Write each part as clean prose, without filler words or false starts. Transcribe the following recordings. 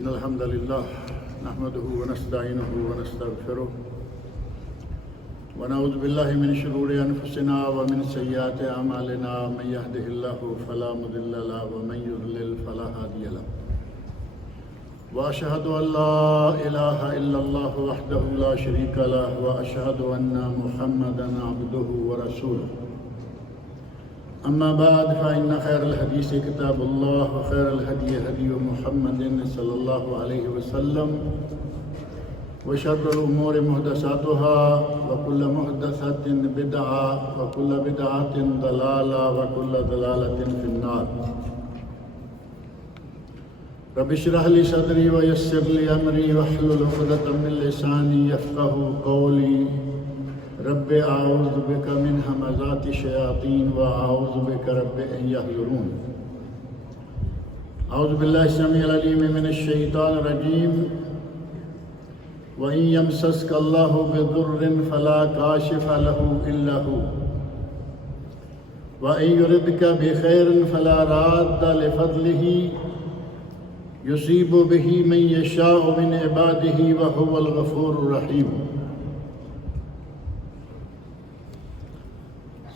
إن الحمد لله نحمده ونستعينه ونستغفره ونعوذ بالله من شرور أنفسنا ومن سيئات أعمالنا من يهده الله فلا مضل له ومن يضلل فلا هادي له وأشهد أن لا إله إلا الله وحده لا شريك له وأشهد أن محمدا عبده ورسوله أما بعد فإن خير الحديث كتاب الله وخير الهدي هدي محمد صلى الله عليه وسلم وشر الأمور محدثاتها وكل محدثة بدعة وكل بدعة ضلالة وكل ضلالة في النار رب اشرح لي صدري ويسر لي أمري واحلل عقدة من لساني يفقهوا قولي رب أعوذ بك من همزات الشياطين وأعوذ بك رب أن يحضرون أعوذ بالله السميع العليم من الشيطان الرجيم وإن يمسسك الله بضر فلا كاشف له إلا هو وإن يردك بخير فلا راد لفضله يصيب به من يشاء من عباده وهو الغفور الرحيم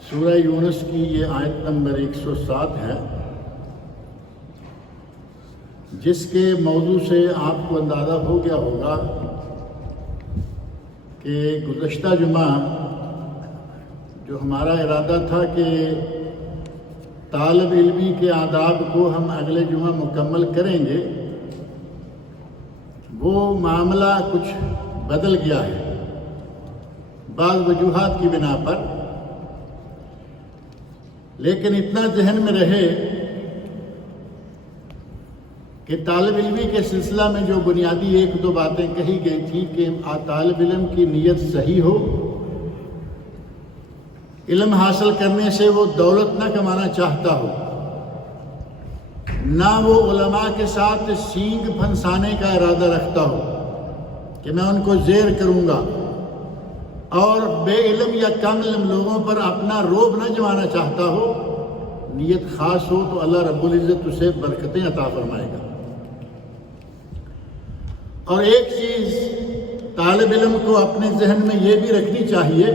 سورہ یونس کی یہ آیت نمبر 107 ہے، جس کے موضوع سے آپ کو اندازہ ہو گیا ہوگا کہ گزشتہ جمعہ جو ہمارا ارادہ تھا کہ طالب علمی کے آداب کو ہم اگلے جمعہ مکمل کریں گے، وہ معاملہ کچھ بدل گیا ہے بعض وجوہات کی بنا پر، لیکن اتنا ذہن میں رہے کہ طالب علمی کے سلسلہ میں جو بنیادی ایک دو باتیں کہی گئی تھیں کہ طالب علم کی نیت صحیح ہو، علم حاصل کرنے سے وہ دولت نہ کمانا چاہتا ہو، نہ وہ علماء کے ساتھ سینگ پھنسانے کا ارادہ رکھتا ہو کہ میں ان کو زیر کروں گا، اور بے علم یا کم علم لوگوں پر اپنا روب نہ جمانا چاہتا ہو، نیت خاص ہو تو اللہ رب العزت اسے برکتیں عطا فرمائے گا۔ اور ایک چیز طالب علم کو اپنے ذہن میں یہ بھی رکھنی چاہیے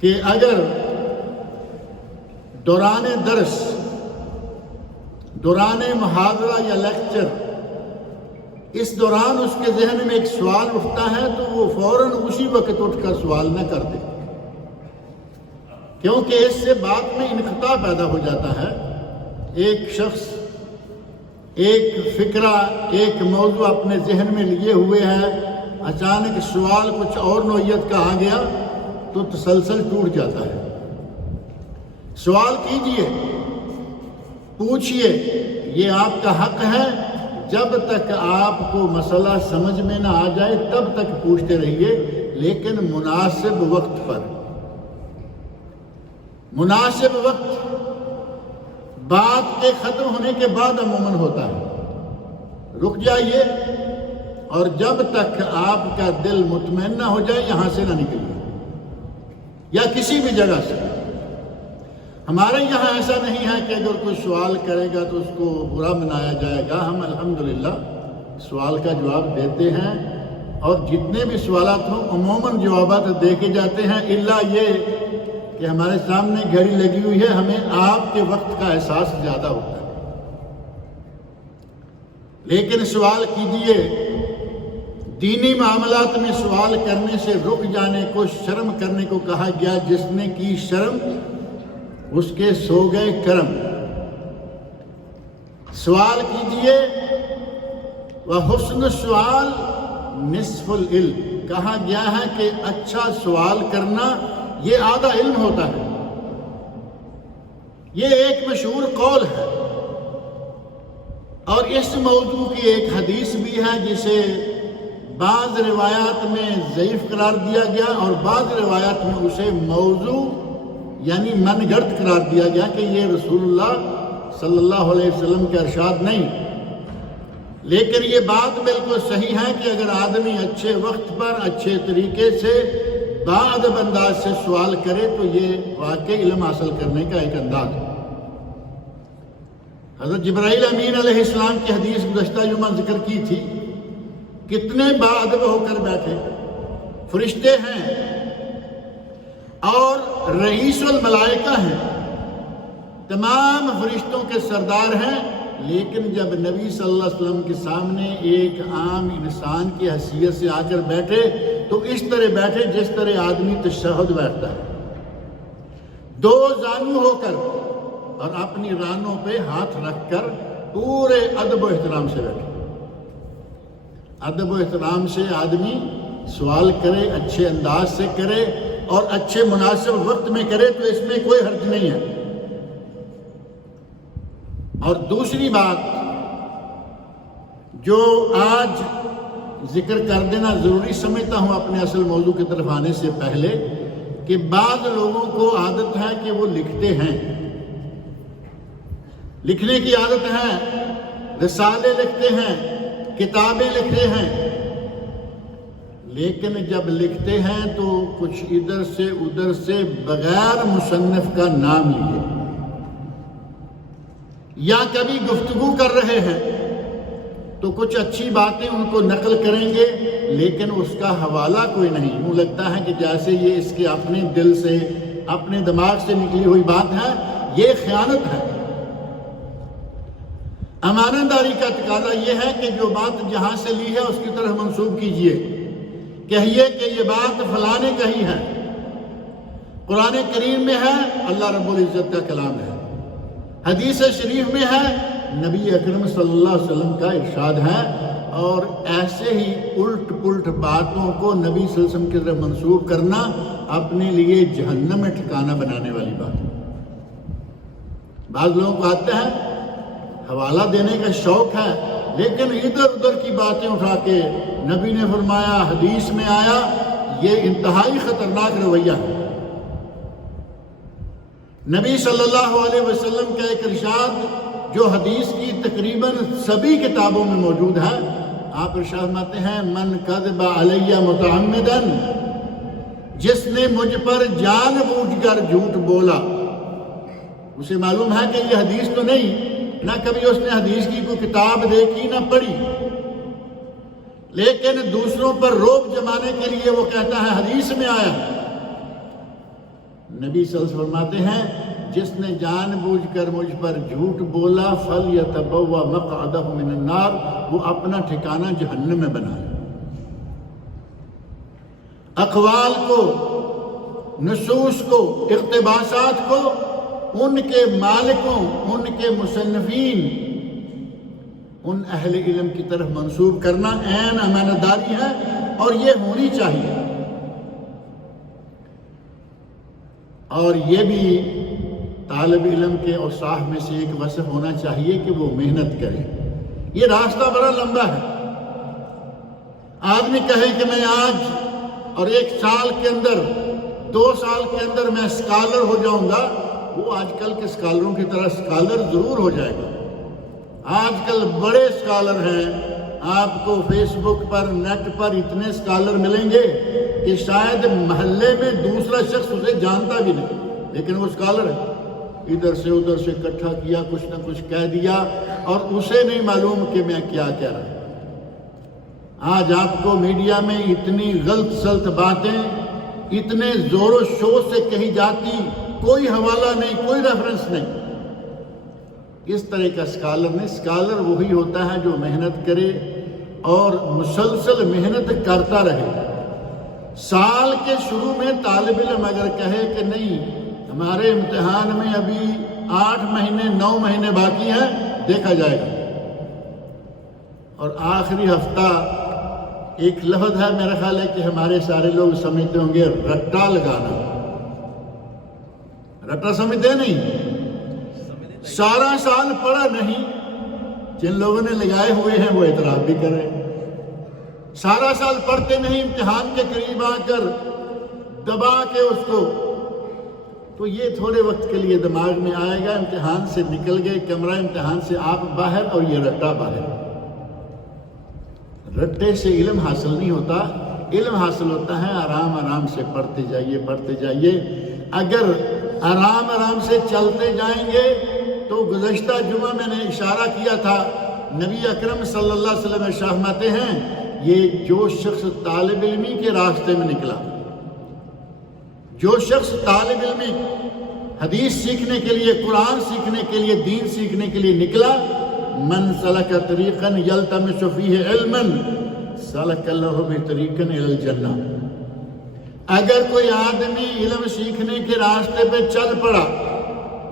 کہ اگر دوران درس، دوران محاضرہ یا لیکچر اس دوران اس کے ذہن میں ایک سوال اٹھتا ہے تو وہ فوراً اسی وقت اٹھ کر سوال نہ کر دے، کیونکہ اس سے بات میں انقطاع پیدا ہو جاتا ہے۔ ایک شخص ایک فکرہ، ایک موضوع اپنے ذہن میں لیے ہوئے ہے، اچانک سوال کچھ اور نوعیت کا آ گیا تو تسلسل ٹوٹ جاتا ہے۔ سوال کیجئے، پوچھئے، یہ آپ کا حق ہے، جب تک آپ کو مسئلہ سمجھ میں نہ آ جائے تب تک پوچھتے رہیے، لیکن مناسب وقت پر۔ مناسب وقت بات کے ختم ہونے کے بعد عموماً ہوتا ہے، رک جائیے اور جب تک آپ کا دل مطمئن نہ ہو جائے یہاں سے نہ نکلیے، یا کسی بھی جگہ سے۔ ہمارے یہاں ایسا نہیں ہے کہ اگر کوئی سوال کرے گا تو اس کو برا منایا جائے گا، ہم الحمدللہ سوال کا جواب دیتے ہیں، اور جتنے بھی سوالات ہوں عموماً جوابات دیکھے جاتے ہیں، الا یہ کہ ہمارے سامنے گھڑی لگی ہوئی ہے، ہمیں آپ کے وقت کا احساس زیادہ ہوتا ہے۔ لیکن سوال کیجئے، دینی معاملات میں سوال کرنے سے رک جانے کو شرم کرنے کو کہا گیا، جس نے کی شرم اس کے سو گئے کرم۔ سوال کیجئے، وحسن السؤال نصف العلم، کہا گیا ہے کہ اچھا سوال کرنا یہ آدھا علم ہوتا ہے۔ یہ ایک مشہور قول ہے، اور اس موضوع کی ایک حدیث بھی ہے جسے بعض روایات میں ضعیف قرار دیا گیا اور بعض روایات میں اسے موضوع یعنی من گھڑت قرار دیا گیا کہ یہ رسول اللہ صلی اللہ علیہ وسلم کے ارشاد نہیں۔ لیکن یہ بات بالکل صحیح ہے کہ اگر آدمی اچھے وقت پر اچھے طریقے سے باادب انداز سے سوال کرے تو یہ واقعی علم حاصل کرنے کا ایک انداز ہے۔ حضرت جبرائیل امین علیہ السلام کی حدیث گزشتہ جمعہ ذکر کی تھی، کتنے باادب ہو کر بیٹھے، فرشتے ہیں اور رئیس الملائکہ ہیں، تمام فرشتوں کے سردار ہیں، لیکن جب نبی صلی اللہ علیہ وسلم کے سامنے ایک عام انسان کی حیثیت سے آ کر بیٹھے تو اس طرح بیٹھے جس طرح آدمی تشہد بیٹھتا ہے، دو زانو ہو کر اور اپنی رانوں پہ ہاتھ رکھ کر پورے ادب و احترام سے بیٹھے۔ ادب و احترام سے آدمی سوال کرے، اچھے انداز سے کرے اور اچھے مناسب وقت میں کرے تو اس میں کوئی حرج نہیں ہے۔ اور دوسری بات جو آج ذکر کر دینا ضروری سمجھتا ہوں اپنے اصل موضوع کی طرف آنے سے پہلے، کہ بعض لوگوں کو عادت ہے کہ وہ لکھتے ہیں، لکھنے کی عادت ہے، رسالے لکھتے ہیں، کتابیں لکھتے ہیں، لیکن جب لکھتے ہیں تو کچھ ادھر سے ادھر سے بغیر مصنف کا نام لیے، یا کبھی گفتگو کر رہے ہیں تو کچھ اچھی باتیں ان کو نقل کریں گے لیکن اس کا حوالہ کوئی نہیں، یوں لگتا ہے کہ جیسے یہ اس کے اپنے دل سے اپنے دماغ سے نکلی ہوئی بات ہے۔ یہ خیانت ہے۔ امانت داری کا تقاضا یہ ہے کہ جو بات جہاں سے لی ہے اس کی طرف منسوب کیجئے، کہیے کہ یہ بات فلاں نے کہی ہے، قرآن کریم میں ہے، اللہ رب العزت کا کلام ہے، حدیث شریف میں ہے، نبی اکرم صلی اللہ علیہ وسلم کا ارشاد ہے، اور ایسے ہی الٹ پلٹ باتوں کو نبی صلی اللہ علیہ وسلم کی طرف منسوب کرنا اپنے لیے جہنم میں ٹھکانہ بنانے والی بات ہے۔ بعض لوگوں کو آتا ہے، حوالہ دینے کا شوق ہے، لیکن ادھر ادھر کی باتیں اٹھا کے نبی نے فرمایا، حدیث میں آیا، یہ انتہائی خطرناک رویہ ہے۔ نبی صلی اللہ علیہ وسلم کا ایک ارشاد جو حدیث کی تقریباً سبھی کتابوں میں موجود ہے، آپ ارشاد فرماتے ہیں، من کذب علی متعمدا، جس نے مجھ پر جان بوجھ کر جھوٹ بولا، اسے معلوم ہے کہ یہ حدیث تو نہیں، نہ کبھی اس نے حدیث کی کوئی کتاب دیکھی نہ پڑھی، لیکن دوسروں پر روب جمانے کے لیے وہ کہتا ہے حدیث میں آیا۔ نبی صلی اللہ علیہ وسلم فرماتے ہیں، جس نے جان بوجھ کر مجھ پر جھوٹ بولا فَلْيَتَبَوَّأْ مَقْعَدَهُ مِنَ النَّارِ، وہ اپنا ٹھکانہ جہنم میں بنائے۔ اقوال کو، نصوص کو، اقتباسات کو ان کے مالکوں، ان کے مصنفین، ان اہل علم کی طرف منسوب کرنا عین امانت داری ہے، اور یہ ہونی چاہیے۔ اور یہ بھی طالب علم کے اوصاف میں سے ایک وصف ہونا چاہیے کہ وہ محنت کرے۔ یہ راستہ بڑا لمبا ہے۔ آدمی کہے کہ میں آج اور 1 سال کے اندر، 2 سال کے اندر میں اسکالر ہو جاؤں گا، وہ آج کل کے اسکالروں کی طرح اسکالر ضرور ہو جائے گا۔ آج کل بڑے اسکالر ہیں، آپ کو فیس بک پر، نیٹ پر اتنے اسکالر ملیں گے کہ شاید محلے میں دوسرا شخص اسے جانتا بھی نہیں، لیکن وہ اسکالر ہے۔ ادھر سے ادھر سے اکٹھا کیا، کچھ نہ کچھ کہہ دیا، اور اسے نہیں معلوم کہ میں کیا کہہ رہا ہوں۔ آج آپ کو میڈیا میں اتنی غلط سلط باتیں اتنے زور و شور سے کہی جاتی، کوئی حوالہ نہیں، کوئی ریفرنس نہیں۔ اس طرح کا اسکالر نہیں، اسکالر وہی ہوتا ہے جو محنت کرے اور مسلسل محنت کرتا رہے۔ سال کے شروع میں طالب علم اگر کہے کہ نہیں ہمارے امتحان میں ابھی 8 مہینے 9 مہینے باقی ہیں، دیکھا جائے گا، اور آخری ہفتہ ایک لفظ ہے میرا خیال ہے کہ ہمارے سارے لوگ سمجھتے ہوں گے، رٹا لگانا۔ رٹا سمجھتے نہیں؟ سارا سال پڑھا نہیں، جن لوگوں نے لگائے ہوئے ہیں وہ اعتراف بھی کر رہے ہیں۔ سارا سال پڑھتے نہیں، امتحان کے قریب آ کر دبا کے اس کو، تو یہ تھوڑے وقت کے لیے دماغ میں آئے گا، امتحان سے نکل گئے، کمرہ امتحان سے آپ باہر، اور یہ رٹا باہر۔ رٹے سے علم حاصل نہیں ہوتا، علم حاصل ہوتا ہے آرام آرام سے پڑھتے جائیے، پڑھتے جائیے۔ اگر آرام آرام سے چلتے جائیں گے تو گزشتہ جمعہ میں نے اشارہ کیا تھا، نبی اکرم صلی اللہ علیہ وسلم ارشاد فرماتے ہیں یہ جو شخص طالب علمی کے راستے میں نکلا، جو شخص طالب علمی حدیث سیکھنے کے لیے، قرآن سیکھنے کے لیے، دین سیکھنے کے لیے نکلا، من سلک طریقا یلتمس فیہ علما سلک اللہ بہ طریقا الی الجنہ، اگر کوئی آدمی علم سیکھنے کے راستے پہ چل پڑا،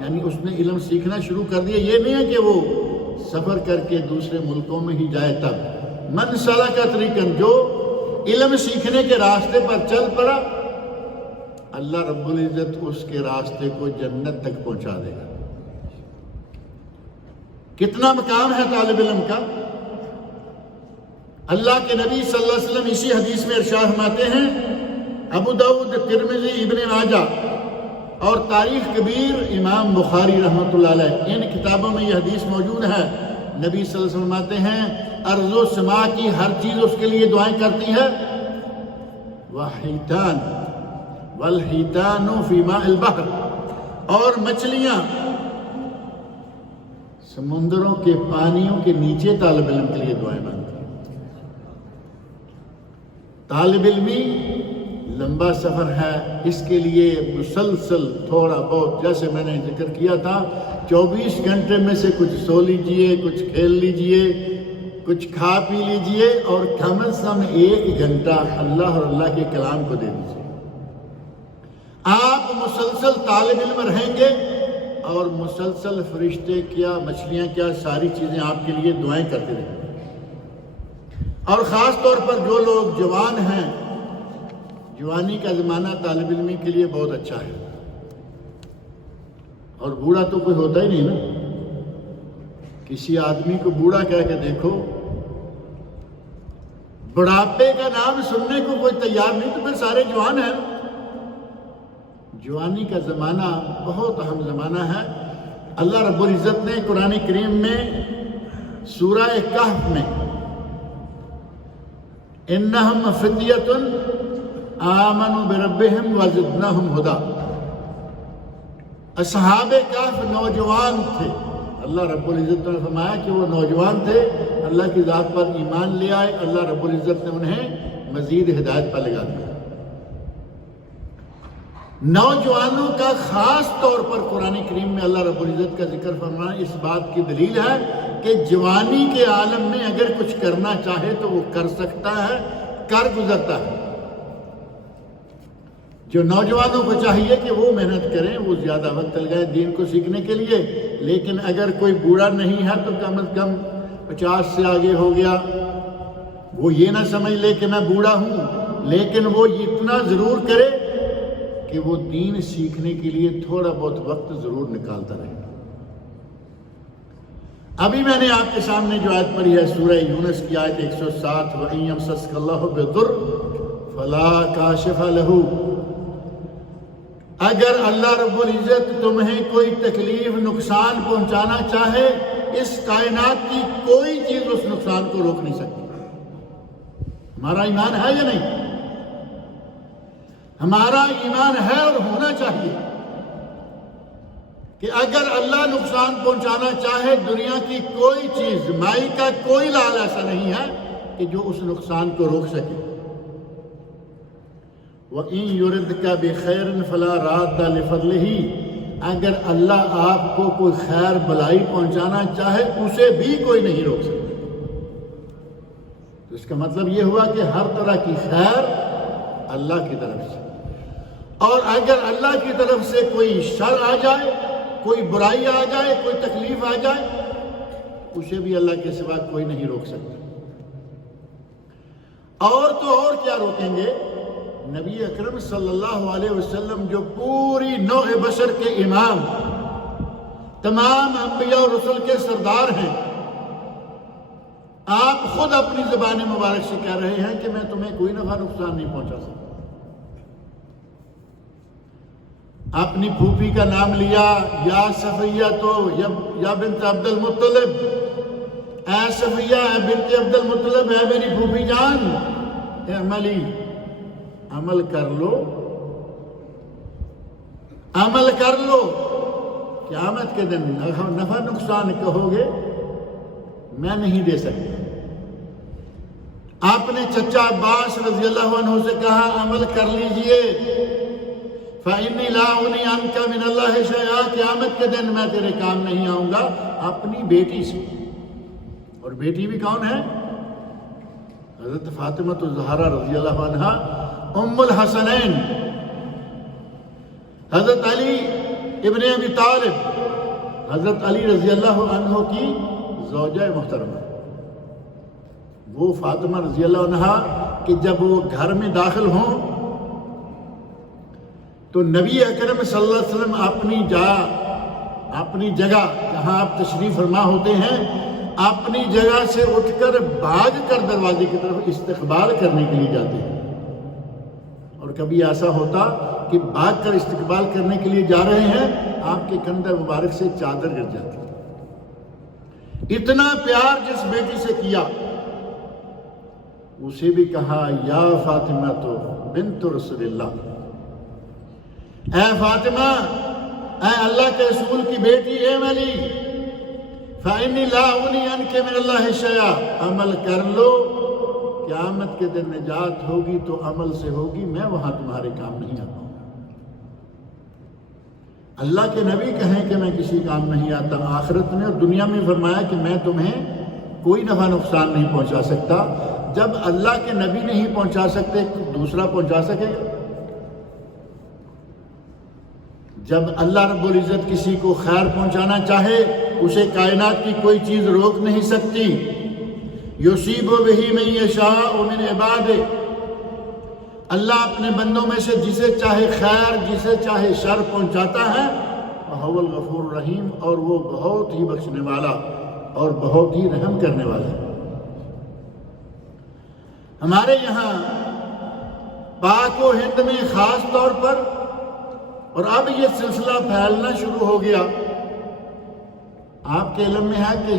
یعنی اس نے علم سیکھنا شروع کر دیا، یہ نہیں ہے کہ وہ سفر کر کے دوسرے ملکوں میں ہی جائے، تب من سلک طریقا، جو علم سیکھنے کے راستے پر چل پڑا، اللہ رب العزت اس کے راستے کو جنت تک پہنچا دے گا۔ کتنا مقام ہے طالب علم کا! اللہ کے نبی صلی اللہ علیہ وسلم اسی حدیث میں ارشاد فرماتے ہیں، ابو داؤد، ترمذی، ابن ماجہ اور تاریخ کبیر امام بخاری رحمۃ اللہ علیہ، ان کتابوں میں یہ حدیث موجود ہے۔ نبی صلی اللہ علیہ وسلم فرماتے ہیں ارض و سما کی ہر چیز اس کے لیے دعائیں کرتی ہے، وحیتان والحیتان فی ماء البحر، اور مچھلیاں سمندروں کے پانیوں کے نیچے طالب علم کے لیے دعائیں مانگتی ہیں۔ طالب علمی لمبا سفر ہے، اس کے لیے مسلسل تھوڑا بہت، جیسے میں نے ذکر کیا تھا، 24 گھنٹے میں سے کچھ سو لیجئے، کچھ کھیل لیجئے، کچھ کھا پی لیجئے، اور کم از کم 1 گھنٹہ اللہ اور اللہ کے کلام کو دے دیجئے۔ آپ مسلسل طالب علم رہیں گے اور مسلسل فرشتے کیا، مچھلیاں کیا، ساری چیزیں آپ کے لیے دعائیں کرتے رہیں گے۔ اور خاص طور پر جو لوگ جوان ہیں، جوانی کا زمانہ طالب علمی کے لیے بہت اچھا ہے، اور بوڑھا تو کوئی ہوتا ہی نہیں نا، کسی آدمی کو بوڑھا کہہ کے دیکھو، بڑھاپے کا نام سننے کو کوئی تیار نہیں، تو پھر سارے جوان ہیں۔ جوانی کا زمانہ بہت اہم زمانہ ہے۔ اللہ رب العزت نے قرآن کریم میں سورہ کہف میں انہم فتیۃ آمنوا بربہم وزدناہم ہدی، اصحاب کہف نوجوان تھے، اللہ رب العزت نے فرمایا کہ وہ نوجوان تھے، اللہ کی ذات پر ایمان لے آئے، اللہ رب العزت نے انہیں مزید ہدایت پر لگا دیا۔ نوجوانوں کا خاص طور پر قرآن کریم میں اللہ رب العزت کا ذکر فرمانا اس بات کی دلیل ہے کہ جوانی کے عالم میں اگر کچھ کرنا چاہے تو وہ کر سکتا ہے، کر گزرتا ہے۔ جو نوجوانوں کو چاہیے کہ وہ محنت کریں، وہ زیادہ وقت لگائیں دین کو سیکھنے کے لیے، لیکن اگر کوئی بوڑھا نہیں ہے تو کم از کم 50 سے آگے ہو گیا، وہ یہ نہ سمجھ لے کہ میں بوڑھا ہوں، لیکن وہ اتنا ضرور کرے کہ وہ دین سیکھنے کے لیے تھوڑا بہت وقت ضرور نکالتا رہے۔ ابھی میں نے آپ کے سامنے جو آیت پڑھی ہے سورہ یونس کی آیت 107، وَإِن يَمْسَسْكَ اللَّهُ بِضُرٍّ فَلَا كَاشِفَ لَهُ، اگر اللہ رب العزت تمہیں کوئی تکلیف، نقصان پہنچانا چاہے، اس کائنات کی کوئی چیز اس نقصان کو روک نہیں سکتی۔ ہمارا ایمان ہے یا نہیں؟ ہمارا ایمان ہے اور ہونا چاہیے کہ اگر اللہ نقصان پہنچانا چاہے، دنیا کی کوئی چیز، مائی کا کوئی لال ایسا نہیں ہے کہ جو اس نقصان کو روک سکے۔ وَإِن يُرِدْكَ بِخَيْرٍ فَلَا رَادَّ لِفَضْلِهِ، اگر اللہ آپ کو کوئی خیر بلائی پہنچانا چاہے، اسے بھی کوئی نہیں روک سکتا۔ تو اس کا مطلب یہ ہوا کہ ہر طرح کی خیر اللہ کی طرف سے، اور اگر اللہ کی طرف سے کوئی شر آ جائے، کوئی برائی آ جائے، کوئی تکلیف آ جائے، اسے بھی اللہ کے سوا کوئی نہیں روک سکتا۔ اور تو اور کیا روکیں گے؟ نبی اکرم صلی اللہ علیہ وسلم جو پوری نوع بشر کے امام، تمام انبیاء اور رسل کے سردار ہیں، آپ خود اپنی زبان مبارک سے کہہ رہے ہیں کہ میں تمہیں کوئی نفع نقصان نہیں پہنچا سکتا۔ اپنی پھوپھی کا نام لیا، یا صفیہ تو یا بنت عبد المطلب، اے صفیہ، اے بنت عبد المطلب، اے میری پھوپھی جان، اعملی، عمل کر لو، عمل کر لو، قیامت کے دن نفع نقصان کہو گے میں نہیں دے سکتا۔ آپ نے چچا عباس رضی اللہ عنہ سے کہا عمل کر لیجئے، فَإِنِّي لَا أُغْنِي عَنْكَ مِنَ اللَّهِ شَيْئًا، قیامت کے دن میں تیرے کام نہیں آؤں گا اپنی بیٹی سے۔ اور بیٹی بھی کون ہے؟ حضرت فاطمہ الزہرا رضی اللہ عنہا، ام الحسنین، حضرت علی ابن ابی طالب، حضرت علی رضی اللہ عنہ کی زوجہ محترمہ۔ وہ فاطمہ رضی اللہ عنہا کہ جب وہ گھر میں داخل ہوں تو نبی اکرم صلی اللہ علیہ وسلم اپنی جگہ جہاں آپ تشریف فرما ہوتے ہیں، اپنی جگہ سے اٹھ کر بھاگ کر دروازے کی طرف استقبال کرنے کے لیے جاتے ہیں۔ اور کبھی ایسا ہوتا کہ بھاگ کر استقبال کرنے کے لیے جا رہے ہیں، آپ کے کندھے مبارک سے چادر گر جاتی۔ اتنا پیار جس بیٹی سے کیا، اسے بھی کہا یا فاطمہ تو بنت رسول اللہ، اے فاطمہ، اے اللہ کے رسول کی بیٹی، اے علی، فَإِنِّي لَا أُغْنِي عَنْكَ مِنَ اللَّهِ شَيْئًا، عمل کر لو، قیامت کے دن نجات ہوگی تو عمل سے ہوگی، میں وہاں تمہارے کام نہیں آتا ہوں۔ اللہ کے نبی کہیں کہ میں کسی کام نہیں آتا، آخرت میں اور دنیا میں فرمایا کہ میں تمہیں کوئی نفع نقصان نہیں پہنچا سکتا۔ جب اللہ کے نبی نہیں پہنچا سکتے دوسرا پہنچا سکے گا؟ جب اللہ رب العزت کسی کو خیر پہنچانا چاہے اسے کائنات کی کوئی چیز روک نہیں سکتی۔ یصیب بہ من یشاء من عبادہ، اللہ اپنے بندوں میں سے جسے چاہے خیر جسے چاہے شر پہنچاتا ہے، وہو الغفور الرحیم، اور وہ بہت ہی بخشنے والا اور بہت ہی رحم کرنے والا ہے۔ ہمارے یہاں پاک و ہند میں خاص طور پر، اور اب یہ سلسلہ پھیلنا شروع ہو گیا، آپ کے علم میں ہے کہ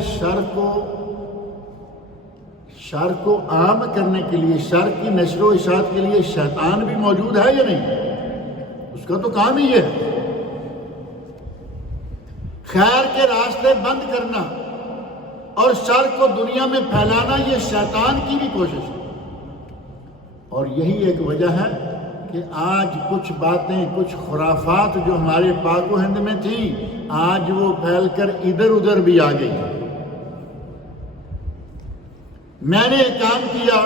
شر کو عام کرنے کے لیے، شر کی نشر و اشاعت کے لیے شیطان بھی موجود ہے یا نہیں؟ اس کا تو کام ہی ہے خیر کے راستے بند کرنا اور شر کو دنیا میں پھیلانا، یہ شیطان کی بھی کوشش ہے۔ اور یہی ایک وجہ ہے کہ آج کچھ باتیں، کچھ خرافات جو ہمارے پاک و ہند میں تھیں، آج وہ پھیل کر ادھر ادھر بھی آ گئی۔ میں نے ایک کام کیا،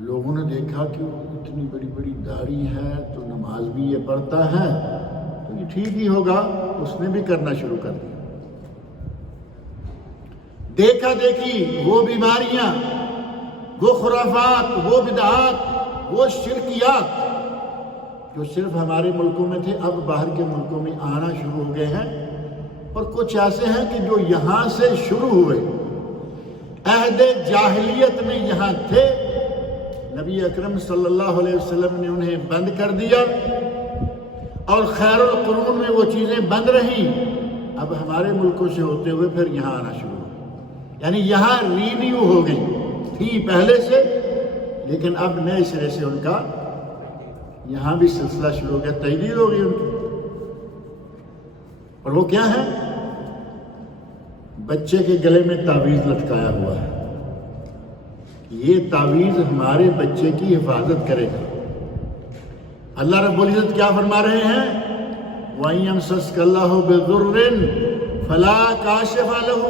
لوگوں نے دیکھا کہ وہ اتنی بڑی بڑی داڑھی ہے تو نماز بھی یہ پڑھتا ہے تو یہ ٹھیک ہی ہوگا، اس نے بھی کرنا شروع کر دیا۔ دیکھا دیکھی وہ بیماریاں، وہ خرافات، وہ بدعات، وہ شرکیات جو صرف ہمارے ملکوں میں تھے، اب باہر کے ملکوں میں آنا شروع ہو گئے ہیں۔ اور کچھ ایسے ہیں کہ جو یہاں سے شروع ہوئے، عہد جاہلیت میں یہاں تھے، نبی اکرم صلی اللہ علیہ وسلم نے انہیں بند کر دیا، اور خیر القرون میں وہ چیزیں بند رہیں، اب ہمارے ملکوں سے ہوتے ہوئے پھر یہاں آنا شروع ہو، یعنی یہاں رینیو ہو گئی تھی پہلے سے، لیکن اب نئے سرے سے ان کا یہاں بھی سلسلہ شروع ہو گیا، تجدید ہو گئی ان کی۔ اور وہ کیا ہے؟ بچے کے گلے میں تعویذ لٹکایا ہوا ہے، یہ تعویذ ہمارے بچے کی حفاظت کرے گا۔ اللہ رب العزت کیا فرما رہے ہیں؟ وَإِن يَمْسَسْكَ اللَّهُ بِضُرٍّ فَلَا كَاشِفَ لَهُ،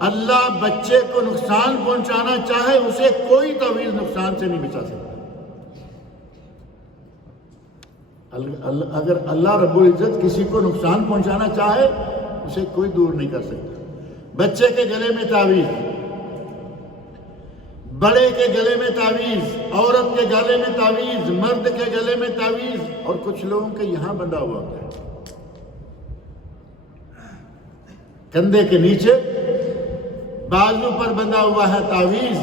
اللہ بچے کو نقصان پہنچانا چاہے اسے کوئی تعویذ نقصان سے نہیں بچا سکتا۔ اگر اللہ رب العزت کسی کو نقصان پہنچانا چاہے اسے کوئی دور نہیں کر سکتا۔ بچے کے گلے میں تعویذ، بڑے کے گلے میں تعویذ، عورت کے گلے میں تعویذ، مرد کے گلے میں تعویذ، اور کچھ لوگوں کے یہاں بندھا ہوا ہوتا ہے، کندھے کے نیچے، بازو پر بندھا ہوا ہے تعویذ،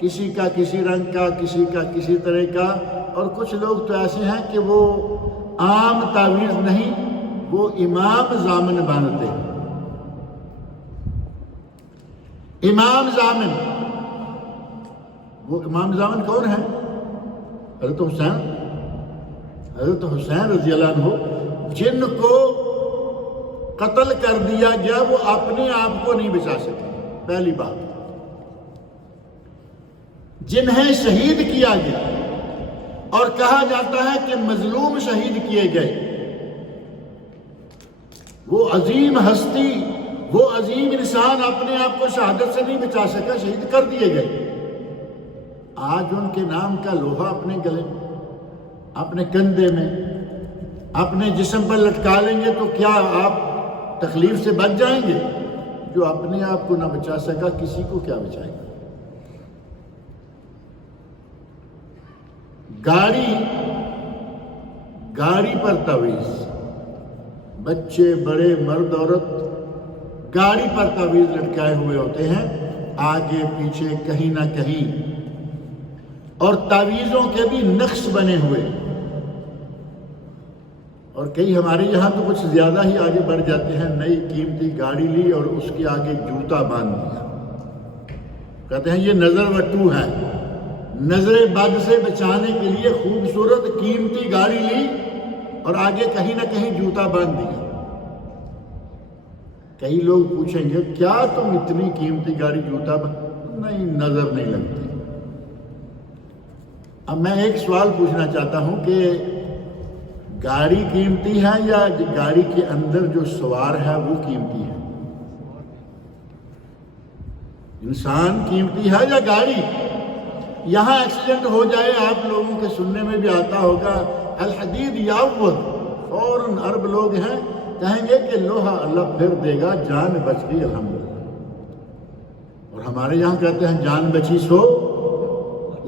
کسی کا کسی رنگ کا، کسی کا کسی طرح کا۔ اور کچھ لوگ تو ایسے ہیں کہ وہ عام تعویذ نہیں، وہ امام ضامن باندھتے ہیں۔ امام ضامن، وہ امام ضامن کون ہے؟ حضرت حسین رضی اللہ عنہ، جن کو قتل کر دیا گیا وہ اپنے آپ کو نہیں بچا سکے. پہلی بات. جنہیں شہید کیا گیا اور کہا جاتا ہے کہ مظلوم شہید کیے گئے، وہ عظیم ہستی، وہ عظیم انسان اپنے آپ کو شہادت سے نہیں بچا سکا، شہید کر دیے گئے. آج ان کے نام کا لوہا اپنے گلے میں، اپنے کندھے میں، اپنے جسم پر لٹکا لیں گے تو کیا آپ تکلیف سے بچ جائیں گے؟ جو اپنے آپ کو نہ بچا سکا کسی کو کیا بچائے گا؟ گاڑی پر تعویذ، بچے بڑے مرد عورت گاڑی پر تعویذ لٹکائے ہوئے ہوتے ہیں، آگے پیچھے کہیں نہ کہیں، اور تعویذوں کے بھی نقش بنے ہوئے. اور کئی ہمارے یہاں تو کچھ زیادہ ہی آگے بڑھ جاتے ہیں، نئی قیمتی گاڑی لی اور اس کے آگے جوتا باندھ دیا، کہتے ہیں یہ نظر وٹو ہے. نظر بد سے بچانے کے لیے خوبصورت قیمتی گاڑی لی اور آگے کہیں نہ کہیں جوتا باندھ دیا. کئی لوگ پوچھیں گے کیا تم اتنی قیمتی گاڑی جوتا نہیں، نظر نہیں لگتی. اب میں ایک سوال پوچھنا چاہتا ہوں کہ گاڑی قیمتی ہے یا گاڑی کے اندر جو سوار ہے وہ قیمتی ہے؟ انسان قیمتی ہے یا گاڑی؟ یہاں ایکسیڈنٹ ہو جائے، آپ لوگوں کے سننے میں بھی آتا ہوگا الحدید یعوض، فوراً عرب لوگ ہیں کہیں گے کہ لوہا اللہ پھر دے گا، جان بچ گئی الحمدللہ. اور ہمارے یہاں کہتے ہیں جان بچی سو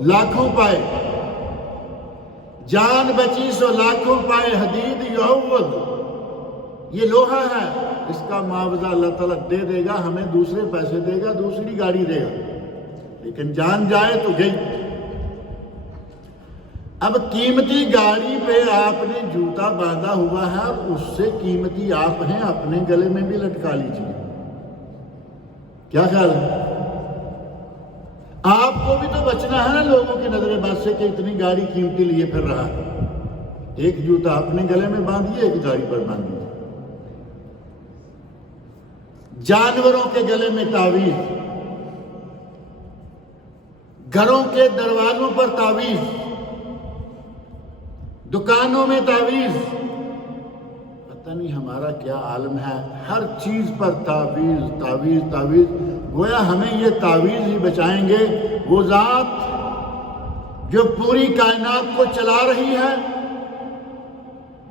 لاکھوں پائے، جان بچی سو لاکھوں پائے، حدید یعوض. یہ لوہا ہے، اس کا معاوضہ اللہ تعالیٰ دے دے گا، ہمیں دوسرے پیسے دے گا، دوسری گاڑی دے گا، لیکن جان جائے تو گئی. اب قیمتی گاڑی پہ آپ نے جوتا باندھا ہوا ہے اور اس سے قیمتی آپ ہیں، اپنے گلے میں بھی لٹکا لیجیے. کیا خیال ہے؟ آپ کو بھی تو بچنا ہے نا لوگوں کی نظر بد سے کہ اتنی گاڑی قیمتی لیے پھر رہا ہے. ایک جوتا اپنے گلے میں باندھیے، ایک گاڑی پر باندھیے. جانوروں کے گلے میں تعویذ، گھروں کے دروازوں پر تعویذ، دکانوں میں تعویذ، پتہ نہیں ہمارا کیا عالم ہے، ہر چیز پر تعویذ تعویذ تعویذ. گویا ہمیں یہ تعویذ ہی بچائیں گے. وہ ذات جو پوری کائنات کو چلا رہی ہے،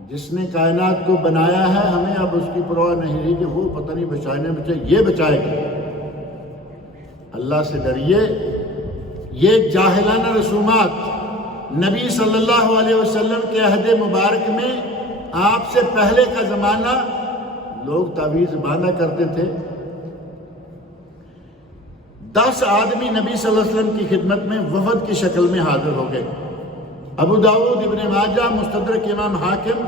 جس نے کائنات کو بنایا ہے، ہمیں اب اس کی پرواہ نہیں رہی کہ وہ پتہ نہیں بچائے بچائے، یہ بچائے گا. اللہ سے ڈریے. یہ جاہلانہ رسومات نبی صلی اللہ علیہ وسلم کے عہد مبارک میں، آپ سے پہلے کا زمانہ، لوگ تعویذ باندھا کرتے تھے. 10 آدمی نبی صلی اللہ علیہ وسلم کی خدمت میں وفد کی شکل میں حاضر ہو گئے. ابو داؤد، ابن ماجہ، مستدرک امام حاکم،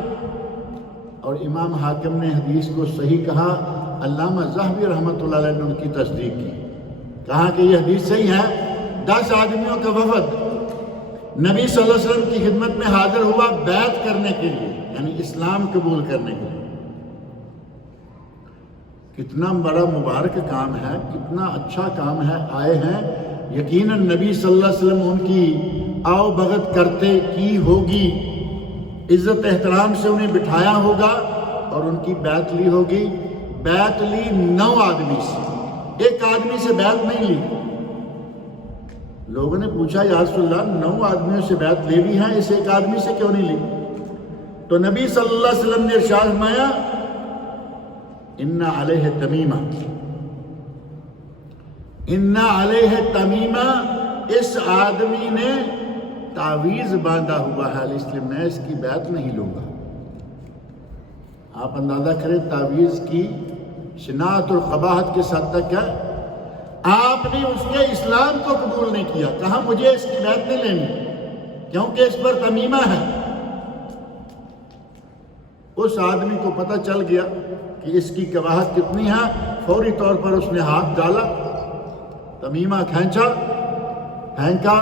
اور امام حاکم نے حدیث کو صحیح کہا. علامہ ذہبی رحمۃ اللہ علیہ نے ان کی تصدیق کی، کہا کہ یہ حدیث صحیح ہے. 10 آدمیوں کا وفد نبی صلی اللہ علیہ وسلم کی خدمت میں حاضر ہوا بیعت کرنے کے لیے، یعنی اسلام قبول کرنے کے لیے. کتنا بڑا مبارک کام ہے، کتنا اچھا کام ہے. آئے ہیں، یقیناً نبی صلی اللہ علیہ وسلم ان کی آؤ بھگت کرتے کی ہوگی، عزت احترام سے انہیں بٹھایا ہوگا اور ان کی بیعت لی ہوگی. بیعت لی 9 آدمی سے، ایک آدمی سے بیعت نہیں لی. لوگوں نے پوچھا یا رسول اللہ 9 آدمیوں سے بیعت لے لی ہے، اس ایک آدمی سے کیوں نہیں لی؟ تو نبی صلی اللہ علیہ وسلم نے ارشاد فرمایا ان علیہ تمیمہ، ان علیہ تمیمہ، اس آدمی نے تعویذ باندھا ہوا ہے، اس لیے میں اس کی بیعت نہیں لوں گا. آپ اندازہ کریں تعویذ کی شناعت اور قباحت کے ساتھ تک کیا، آپ نے اس کے اسلام کو قبول نہیں کیا، کہا مجھے اس کی بیعت نہیں لینی کیونکہ اس پر تمیمہ ہے. اس آدمی کو پتہ چل گیا کہ اس کی قباحت کتنی ہے، فوری طور پر اس نے ہاتھ ڈالا، تمیمہ کھینچا، پھینکا،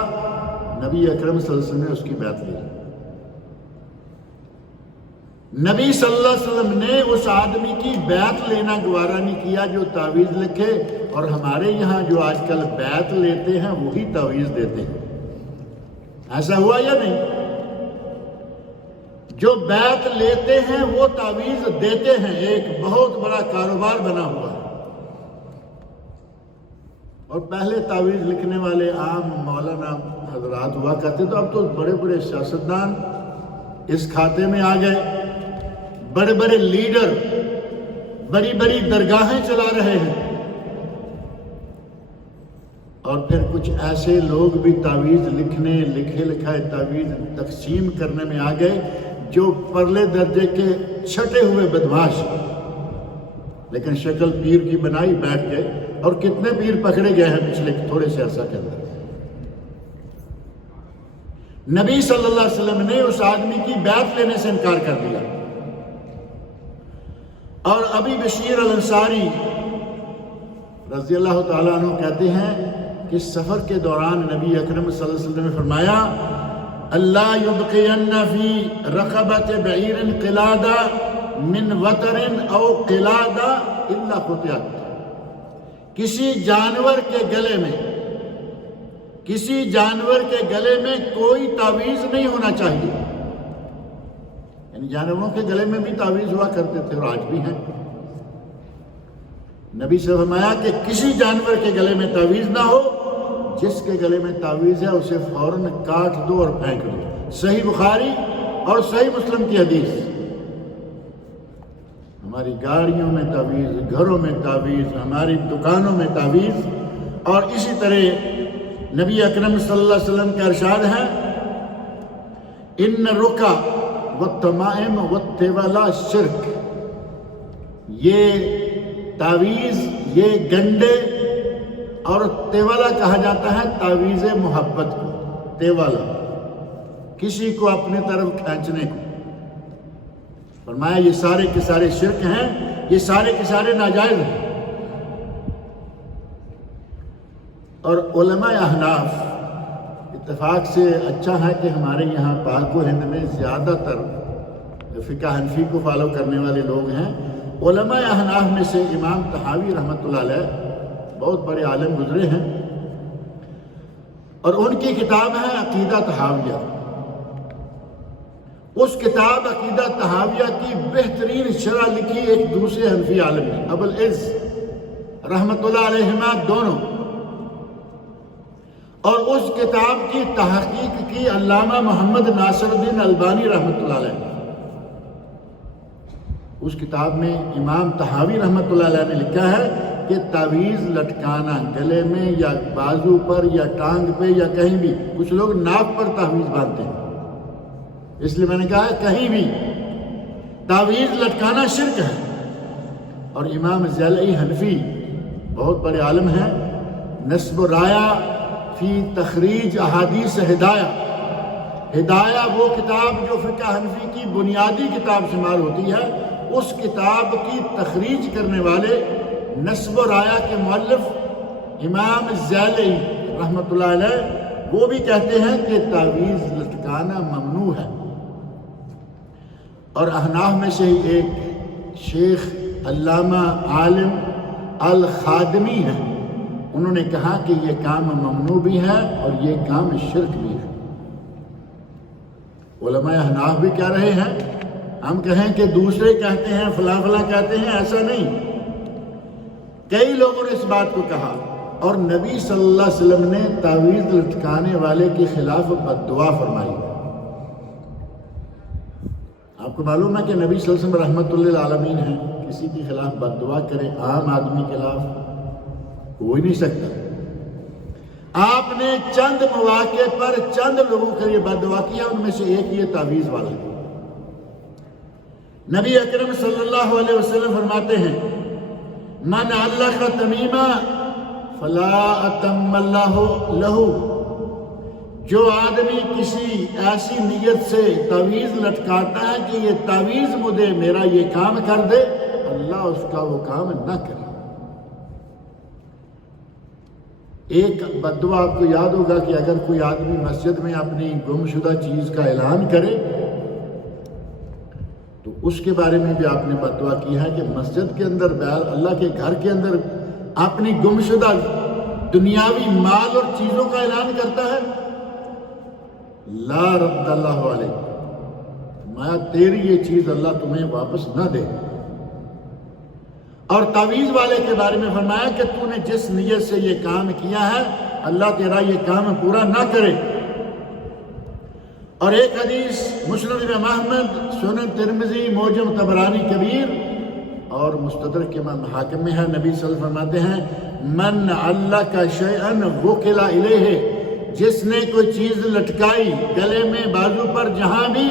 نبی اکرم صلی اللہ علیہ وسلم نے اس کی بیعت لی. نبی صلی اللہ علیہ وسلم نے اس آدمی کی بیعت لینا گوارا نہیں کیا جو تعویذ لکھے، اور ہمارے یہاں جو آج کل بیعت لیتے ہیں وہی تعویذ دیتے ہیں۔ ایسا ہوا یا نہیں؟ جو بیعت لیتے ہیں وہ تعویذ دیتے ہیں، ایک بہت بڑا کاروبار بنا ہوا ہے۔ اور پہلے تعویذ لکھنے والے عام مولانا حضرات ہوا کرتے، تو اب تو بڑے بڑے سیاستدان اس کھاتے میں آ گئے، بڑے بڑے لیڈر بڑی بڑی درگاہیں چلا رہے ہیں، اور پھر کچھ ایسے لوگ بھی تعویذ لکھنے، لکھے لکھائے تعویذ تقسیم کرنے میں آ گئے جو پرلے درجے کے چھٹے ہوئے بدماش، لیکن شکل پیر کی بنائی بیٹھ گئے، اور کتنے پیر پکڑے گئے ہیں پچھلے تھوڑے سے عرصہ کے اندر۔ نبی صلی اللہ علیہ وسلم نے اس آدمی کی بیعت لینے سے انکار کر دیا، اور ابی بشیر الانصاری رضی اللہ تعالیٰ عنہ کہتے ہیں کہ سفر کے دوران نبی اکرم صلی اللہ علیہ وسلم نے فرمایا، اللہ یبقین فی رقبت بعیر قلادہ من وتر او قلادہ الا قطعت، کسی جانور کے گلے میں کوئی تعویذ نہیں ہونا چاہیے، یعنی جانوروں کے گلے میں بھی تعویذ ہوا کرتے تھے اور آج بھی ہیں۔ نبی سے فرمایا کہ کسی جانور کے گلے میں تعویذ نہ ہو، جس کے گلے میں تعویذ ہے اسے فوراً کاٹ دو اور پھینک دو۔ صحیح بخاری اور صحیح مسلم کی حدیث۔ ہماری گاڑیوں میں تعویذ، گھروں میں تعویذ، ہماری دکانوں میں تعویذ، اور اسی طرح نبی اکرم صلی اللہ علیہ وسلم کا ارشاد ہے، ان الرقى والتمائم والتولى شرک، یہ تعویذ، یہ گنڈے، اور تیولا کہا جاتا ہے تعویذ محبت کو، تیولا کسی کو اپنے طرف کھینچنے کو۔ فرمایا یہ سارے کے سارے شرک ہیں، یہ سارے کے سارے ناجائز ہیں۔ اور علماء احناف اتفاق سے اچھا ہے کہ ہمارے یہاں پاک و ہند میں زیادہ تر فقہ حنفی کو فالو کرنے والے لوگ ہیں۔ علماء احناف میں سے امام طحاوی رحمۃ اللہ علیہ بہت بڑے عالم گزرے ہیں، اور ان کی کتاب ہے عقیدہ طحاویہ۔ اس کتاب عقیدہ طحاویہ کی بہترین شرح لکھی ایک دوسرے حنفی عالم نے، ابوالعز رحمۃ اللہ علیہما دونوں، اور اس کتاب کی تحقیق کی علامہ محمد ناصر الدین البانی رحمۃ اللہ علیہ۔ اس کتاب میں امام طحاوی رحمۃ اللہ علیہ نے لکھا ہے کہ تعویذ لٹکانا گلے میں یا بازو پر یا ٹانگ پہ یا کہیں بھی، کچھ لوگ ناک پر تعویذ باندھتے ہیں، اس لیے میں نے کہا ہے کہیں بھی تعویذ لٹکانا شرک ہے۔ اور امام ضلعی حنفی بہت بڑے عالم ہیں، نصب الرایا فی تخریج احادیث ہدایہ، ہدایہ وہ کتاب جو فقہ حنفی کی بنیادی کتاب شمار ہوتی ہے، اس کتاب کی تخریج کرنے والے نصب و رایا کے مؤلف امام ضلعی رحمۃ اللہ علیہ وہ بھی کہتے ہیں کہ تعویذ لٹکانا ممنوع ہے۔ اور احناف میں سے ہی ایک شیخ علامہ عالم الخادمی ہیں، انہوں نے کہا کہ یہ کام ممنوع بھی ہے اور یہ کام شرک بھی ہے۔ علماء احناف بھی کہہ رہے ہیں، ہم کہیں کہ دوسرے کہتے ہیں، فلاں فلاں کہتے ہیں، ایسا نہیں۔ کئی لوگوں نے اس بات کو کہا، اور نبی صلی اللہ علیہ وسلم نے تعویذ لٹکانے والے کے خلاف بد دعا فرمائی۔ آپ کو معلوم ہے کہ نبی صلی اللہ علیہ وسلم رحمت للعالمین ہیں، کسی کے خلاف بد دعا کرے عام آدمی کے خلاف ہو ہی نہیں سکتا۔ آپ نے چند مواقع پر چند لوگوں کے لیے بد دعا کیا، ان میں سے ایک یہ تعویذ والا۔ نبی اکرم صلی اللہ علیہ وسلم فرماتے ہیں، من علق تمیمہ فلا اتم اللہ لہ، جو آدمی کسی ایسی نیت سے تعویذ لٹکاتا ہے کہ یہ تعویذ مجھے میرا یہ کام کر دے، اللہ اس کا وہ کام نہ کرے۔ ایک بد دعا آپ کو یاد ہوگا کہ اگر کوئی آدمی مسجد میں اپنی گم شدہ چیز کا اعلان کرے تو اس کے بارے میں بھی آپ نے بدعا کی ہے کہ مسجد کے اندر اللہ کے گھر کے اندر اپنی گمشدہ دنیاوی مال اور چیزوں کا اعلان کرتا ہے، لا رد اللہ علیہ، میں تیری یہ چیز اللہ تمہیں واپس نہ دے۔ اور تعویذ والے کے بارے میں فرمایا کہ تو نے جس نیت سے یہ کام کیا ہے اللہ تیرا یہ کام پورا نہ کرے۔ اور ایک حدیث مسند امام احمد، سنن ترمذی، معجم طبرانی کبیر اور مستدرک امام حاکم میں ہے، نبی صلی اللہ علیہ وسلم فرماتے ہیں من علق شیئا وکل الیہ، جس نے کوئی چیز لٹکائی گلے میں، بازو پر، جہاں بھی،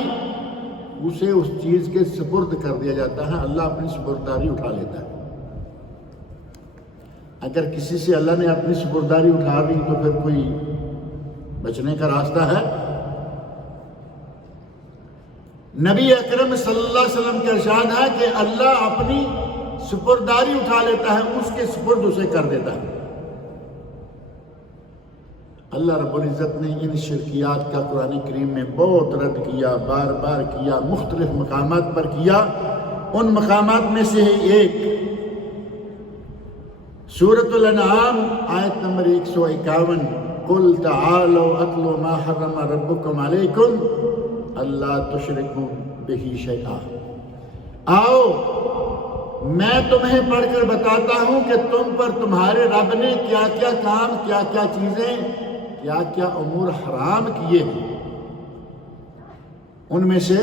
اسے اس چیز کے سپرد کر دیا جاتا ہے، اللہ اپنی سپرداری اٹھا لیتا ہے۔ اگر کسی سے اللہ نے اپنی سپرداری اٹھا لی تو پھر کوئی بچنے کا راستہ ہے؟ نبی اکرم صلی اللہ علیہ وسلم کا ارشاد ہے کہ اللہ اپنی سپرداری اٹھا لیتا ہے، اس کے سپرد اسے کر دیتا ہے۔ اللہ رب العزت نے ان شرکیات کا قرآن کریم میں بہت رد کیا، بار بار کیا، مختلف مقامات پر کیا۔ ان مقامات میں سے ایک سورۃ الانعام آیت نمبر 151، قل تعالوا اتل ما حرم ربکم علیکم اللہ تشرکوا بہ شیئا، آؤ میں تمہیں پڑھ کر بتاتا ہوں کہ تم پر تمہارے رب نے کیا کیا کام، کیا کیا چیزیں، کیا کیا امور حرام کیے ہیں۔ ان میں سے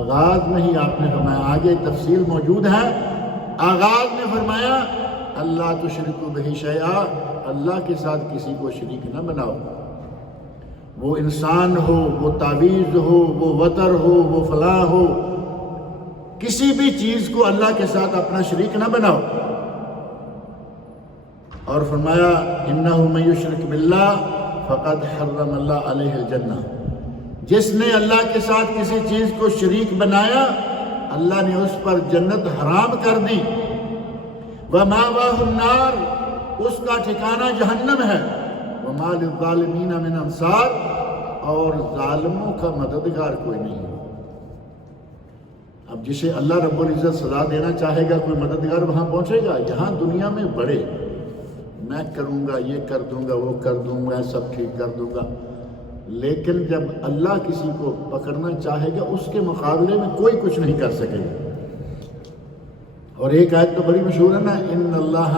آغاز میں ہی آپ نے فرمایا، آگے تفصیل موجود ہے، آغاز میں فرمایا اللہ تشرکوا بہ شیئا، اللہ کے ساتھ کسی کو شریک نہ بناؤ، وہ انسان ہو، وہ تعویذ ہو، وہ وتر ہو، وہ فلاں ہو، کسی بھی چیز کو اللہ کے ساتھ اپنا شریک نہ بناؤ۔ اور فرمایا انہ من یشرک باللہ فقد حرم اللہ علیہ الجنہ، جس نے اللہ کے ساتھ کسی چیز کو شریک بنایا اللہ نے اس پر جنت حرام کر دی۔ وَمَأْوَاهُ النَّارُ، اس کا ٹھکانہ جہنم ہے۔ وَمَا لِلظَّالِمِينَ مِنْ أَنصَارٍ، اور ظالموں کا مددگار کوئی نہیں۔ اب جسے اللہ رب العزت سزا دینا چاہے گا، کوئی مددگار وہاں پہنچے گا؟ یہاں دنیا میں بڑے، میں کروں گا، یہ کر دوں گا، وہ کر دوں گا، سب ٹھیک کر دوں گا، لیکن جب اللہ کسی کو پکڑنا چاہے گا اس کے مقابلے میں کوئی کچھ نہیں کر سکے گا۔ اور ایک آیت تو بڑی مشہور ہے نا، ان اللہ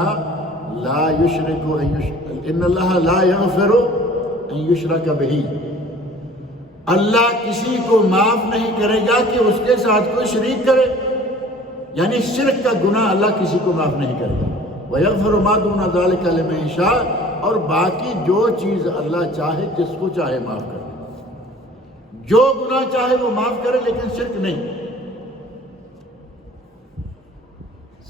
لا یغفر ان یشرک بہ، اللہ کسی کو معاف نہیں کرے گا کہ اس کے ساتھ کوئی شریک کرے، یعنی شرک کا گناہ اللہ کسی کو معاف نہیں کرے گا۔ وَيَغْفِرُ مَا دُونَ ذَلِكَ لِمَن يَشَاءُ، اور باقی جو چیز اللہ چاہے جس کو چاہے معاف کرے، جو گناہ چاہے وہ معاف کرے، لیکن شرک نہیں۔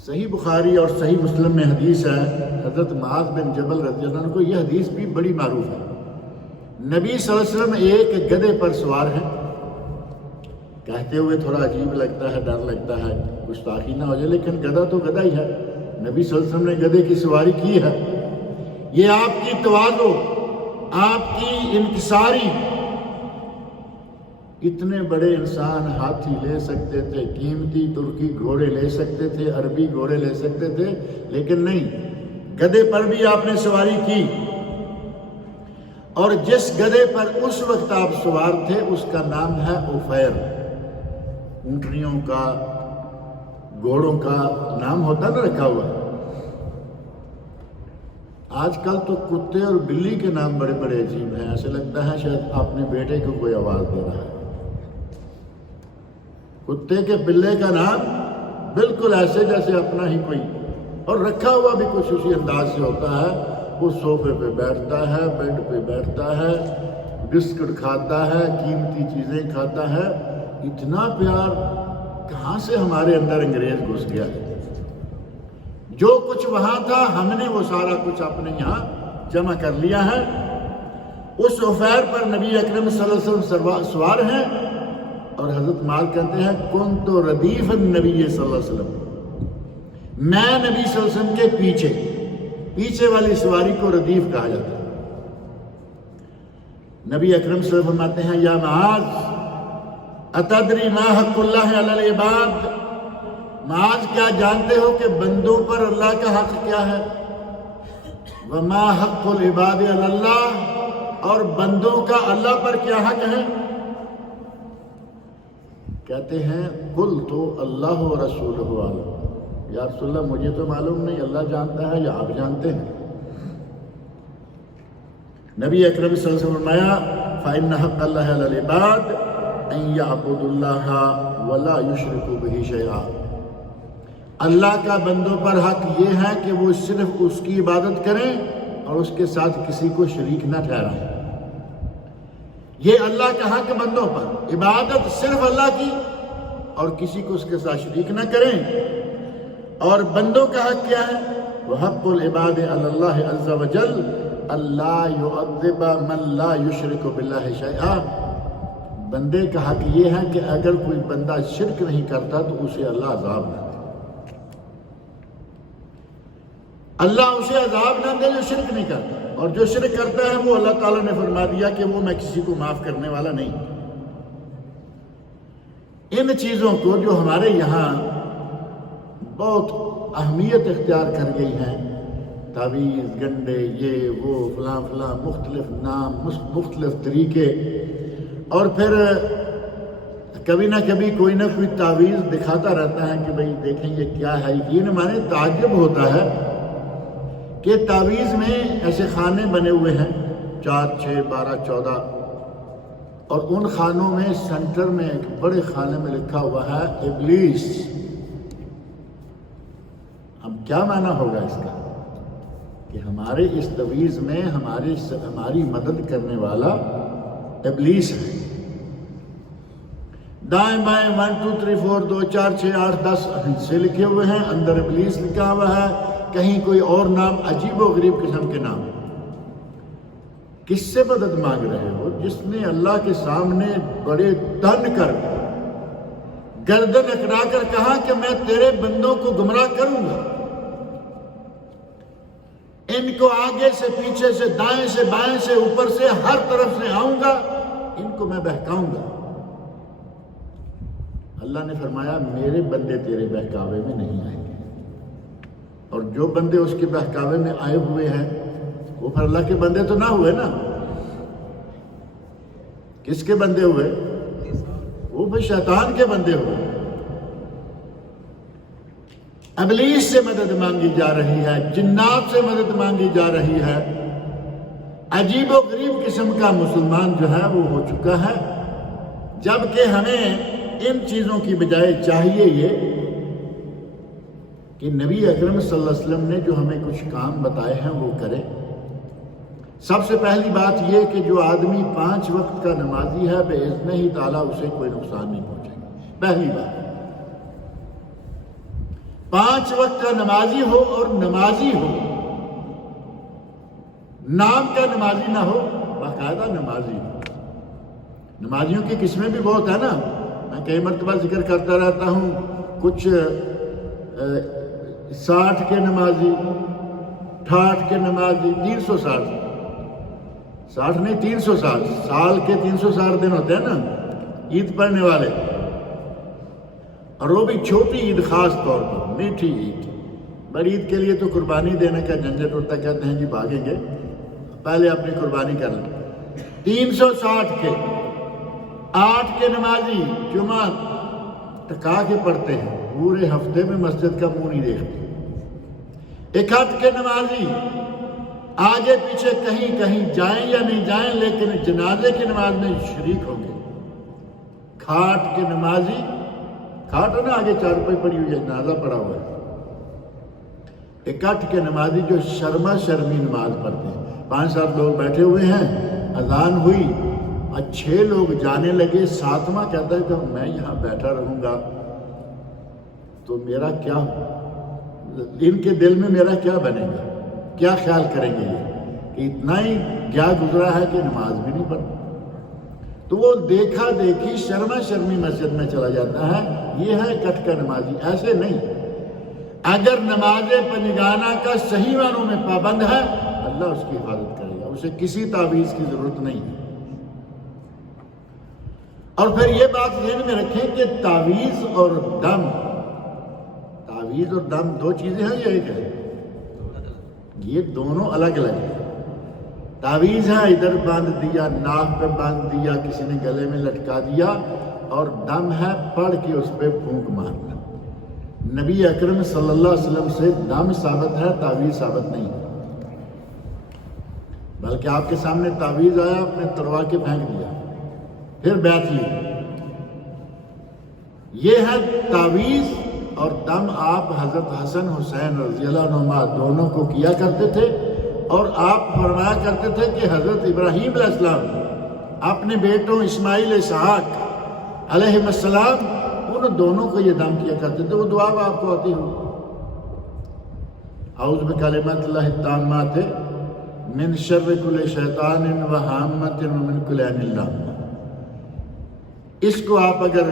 صحیح بخاری اور صحیح مسلم میں حدیث ہے، حضرت معاذ بن جبل رضی اللہ عنہ کو یہ حدیث بھی بڑی معروف ہے۔ نبی صلی اللہ علیہ وسلم ایک گدھے پر سوار ہیں، کہتے ہوئے تھوڑا عجیب لگتا ہے، ڈر لگتا ہے گستاخی نہ ہو جائے، لیکن گدھا تو گدھا ہی ہے۔ نبی صلی اللہ علیہ وسلم نے گدھے کی سواری کی ہے، یہ آپ کی تواضع، آپ کی انکساری۔ اتنے بڑے انسان ہاتھی لے سکتے تھے، قیمتی ترکی گھوڑے لے سکتے تھے، عربی گھوڑے لے سکتے تھے، لیکن نہیں، گدھے پر بھی آپ نے سواری کی۔ اور جس گدھے پر اس وقت آپ سوار تھے اس کا نام ہے عفیر۔ اونٹنیوں کا، گھوڑوں کا نام ہوتا نا رکھا ہوا۔ آج کل تو کتے اور بلی کے نام بڑے بڑے عجیب ہیں، ایسے لگتا ہے شاید اپنے بیٹے کو کوئی آواز دے رہا ہے۔ کتے کے بلے کا نام بالکل ایسے جیسے اپنا ہی کوئی، اور رکھا ہوا بھی کچھ اسی انداز سے ہوتا ہے۔ وہ صوفے پہ بیٹھتا ہے، بیڈ پہ بیٹھتا ہے، بسکٹ کھاتا ہے، قیمتی چیزیں کھاتا ہے۔ اتنا پیار کہاں سے ہمارے اندر انگریز گھس گیا ہے؟ جو کچھ وہاں تھا ہم نے وہ سارا کچھ اپنے یہاں جمع کر لیا ہے۔ اس عفیر پر نبی اکرم صلی اللہ علیہ وسلم سوار ہیں، اور حضرت معاذ کہتے ہیں کنت ردیف النبی صلی اللہ علیہ وسلم، میں نبی صلی اللہ علیہ وسلم کے پیچھے والی سواری کو ردیف کہا جاتا ہے۔ نبی اکرم صلی اللہ علیہ وسلم فرماتے ہیں یا معاذ اتدری ما حق اللہ علی العباد، معاذ کیا جانتے ہو کہ بندوں پر اللہ کا حق کیا ہے؟ وما حق العباد علی اللہ، اور بندوں کا اللہ پر کیا حق ہے؟ کہتے ہیں قل تو اللہ و رسولہ عالم، یا رسول اللہ مجھے تو معلوم نہیں، اللہ جانتا ہے یا آپ جانتے ہیں؟ نبی اکرم صلی اللہ علیہ وسلم فرمایا فَإِنَّ حَقَّ اللَّهِ عَلَى الْعِبَادِ أَن يَعْبُدُوا اللَّهَ وَلَا يُشْرِكُوا بِهِ شَيْئًا، اللہ کا بندوں پر حق یہ ہے کہ وہ صرف اس کی عبادت کریں اور اس کے ساتھ کسی کو شریک نہ ٹھہرائیں۔ یہ اللہ کا حق بندوں پر، عبادت صرف اللہ کی اور کسی کو اس کے ساتھ شریک نہ کریں۔ اور بندوں کا حق کیا ہے؟ وَحَقُّ الْعِبَادِ عَلَى اللَّهِ عَزَّ وَجَلَّ اللہ يعذب من لا یشرک باللہ شیئا، بندے کا حق یہ ہے کہ اگر کوئی بندہ شرک نہیں کرتا تو اسے اللہ عذاب نہ دے، اللہ اسے عذاب نہ دے جو شرک نہیں کرتا، اور جو شرک کرتا ہے وہ اللہ تعالیٰ نے فرما دیا کہ وہ میں کسی کو معاف کرنے والا نہیں۔ ان چیزوں کو جو ہمارے یہاں بہت اہمیت اختیار کر گئی ہیں، تعویذ، گنڈے، یہ وہ فلاں فلاں، مختلف نام، مختلف طریقے، اور پھر کبھی نہ کبھی کوئی نہ کوئی تعویذ دکھاتا رہتا ہے کہ بھئی دیکھیں یہ کیا ہے۔ یقین مانے تعجب ہوتا ہے کہ تعویذ میں ایسے خانے بنے ہوئے ہیں 4، 6، 12، 14، اور ان خانوں میں سینٹر میں ایک بڑے خانے میں لکھا ہوا ہے ابلیس۔ اب کیا معنی ہوگا اس کا؟ کہ ہمارے اس تعویذ میں ہماری مدد کرنے والا ابلیس ہے۔ دائیں بائیں 1 2 3 4 2 4 6 8 10 حصے لکھے ہوئے ہیں، اندر ابلیس لکھا ہوا ہے، کہیں کوئی اور نام، عجیب و غریب قسم کے نام۔ کس سے مدد مانگ رہے ہو؟ جس نے اللہ کے سامنے بڑے تن کر گردن اکڑا کر کہا کہ میں تیرے بندوں کو گمراہ کروں گا، ان کو آگے سے پیچھے سے دائیں سے بائیں سے اوپر سے ہر طرف سے آؤں گا، ان کو میں بہکاؤں گا۔ اللہ نے فرمایا میرے بندے تیرے بہکاوے میں نہیں آئیں گے، اور جو بندے اس کے بہکاوے میں آئے ہوئے ہیں وہ پھر اللہ کے بندے تو نہ ہوئے نا۔ کس کے بندے ہوئے؟ وہ بھی شیطان کے بندے ہوئے۔ ابلیس سے مدد مانگی جا رہی ہے، جنات سے مدد مانگی جا رہی ہے۔ عجیب و غریب قسم کا مسلمان جو ہے وہ ہو چکا ہے، جبکہ ہمیں ان چیزوں کی بجائے چاہیے یہ کہ نبی اکرم صلی اللہ علیہ وسلم نے جو ہمیں کچھ کام بتائے ہیں وہ کریں۔ سب سے پہلی بات یہ کہ جو آدمی 5 وقت کا نمازی ہے باذن ہی تعالیٰ اسے کوئی نقصان نہیں پہنچے گا۔ پہلی بات 5 وقت کا نمازی ہو، اور نمازی ہو، نام کا نمازی نہ ہو، باقاعدہ نمازی ہو۔ نمازیوں کی قسمیں بھی بہت ہیں نا، میں کئی مرتبہ ذکر کرتا رہتا ہوں، کچھ 60 کے نمازی، 68 کے نمازی، 360، 60 نہیں 360، سال کے 360 دن ہوتے ہیں نا عید پڑھنے والے، اور وہ بھی چھوٹی عید، خاص طور پر میٹھی عید۔ بڑی عید کے لیے تو قربانی دینے کا جھنجھٹ ہوتا ہے، کہتے ہیں جی بھاگیں گے، پہلے اپنی قربانی کر لیں۔ 360 کے 8 کے نمازی جمعہ ٹکا کے پڑھتے ہیں، پورے ہفتے میں مسجد کا منہ نہیں دیکھتے۔ 61 کے نمازی آگے پیچھے کہیں کہیں جائیں یا نہیں جائیں لیکن جنازے کی نماز میں شریک ہوں گے۔ کھاٹ کے نمازی، کھاٹ ہے نا آگے چارپائی پڑی ہوئی ہے، جنازہ پڑا ہوا ہے۔ 61 کے نمازی جو شرما شرمی نماز پڑھتے ہیں، 5-7 لوگ بیٹھے ہوئے ہیں، اذان ہوئی اور 6 لوگ جانے لگے، 7واں کہتا ہے کہ میں یہاں بیٹھا رہوں گا تو میرا کیا، ان کے دل میں میرا کیا بنے گا، کیا خیال کریں گے یہ کہ اتنا ہی کیا گزرا ہے کہ نماز بھی نہیں پڑھتا۔ تو وہ دیکھا دیکھی شرما شرمی مسجد میں چلا جاتا ہے، یہ ہے کٹ کا نمازی۔ ایسے نہیں، اگر نماز پنجگانہ کا صحیح معنوں میں پابند ہے اللہ اس کی حفاظت کرے گا، اسے کسی تعویذ کی ضرورت نہیں ہے۔ اور پھر یہ بات ذہن میں رکھیں کہ تعویذ اور دم دو چیزیں ہیں یا ایک ہے؟ یہ دونوں الگ الگ ہیں۔ تعویذ ہے ادھر باندھ دیا، ناک پہ باندھ دیا، کسی نے گلے میں لٹکا دیا، اور دم ہے پڑھ کے اس پہ پھونک مارنا۔ نبی اکرم صلی اللہ علیہ وسلم سے دم ثابت ہے، تعویذ ثابت نہیں ہے۔ بلکہ آپ کے سامنے تعویذ آیا، آپ نے تڑوا کے پھینک دیا، پھر بیعت لی۔ یہ ہے تعویذ اور دم آپ حضرت حسن حسین رضی اللہ عنہما دونوں کو کیا کرتے تھے، اور آپ فرمایا کرتے تھے کہ حضرت ابراہیم علیہ السلام اپنے بیٹوں اسماعیل اسحاق علیہ السلام ان دونوں کو یہ دم کیا کرتے تھے۔ وہ دعا آپ کو آتی ہو، اعوذ بکلمات اللہ التامات من شر کل شیطان و حامۃ ومن کل عین لامہ۔ اس کو آپ اگر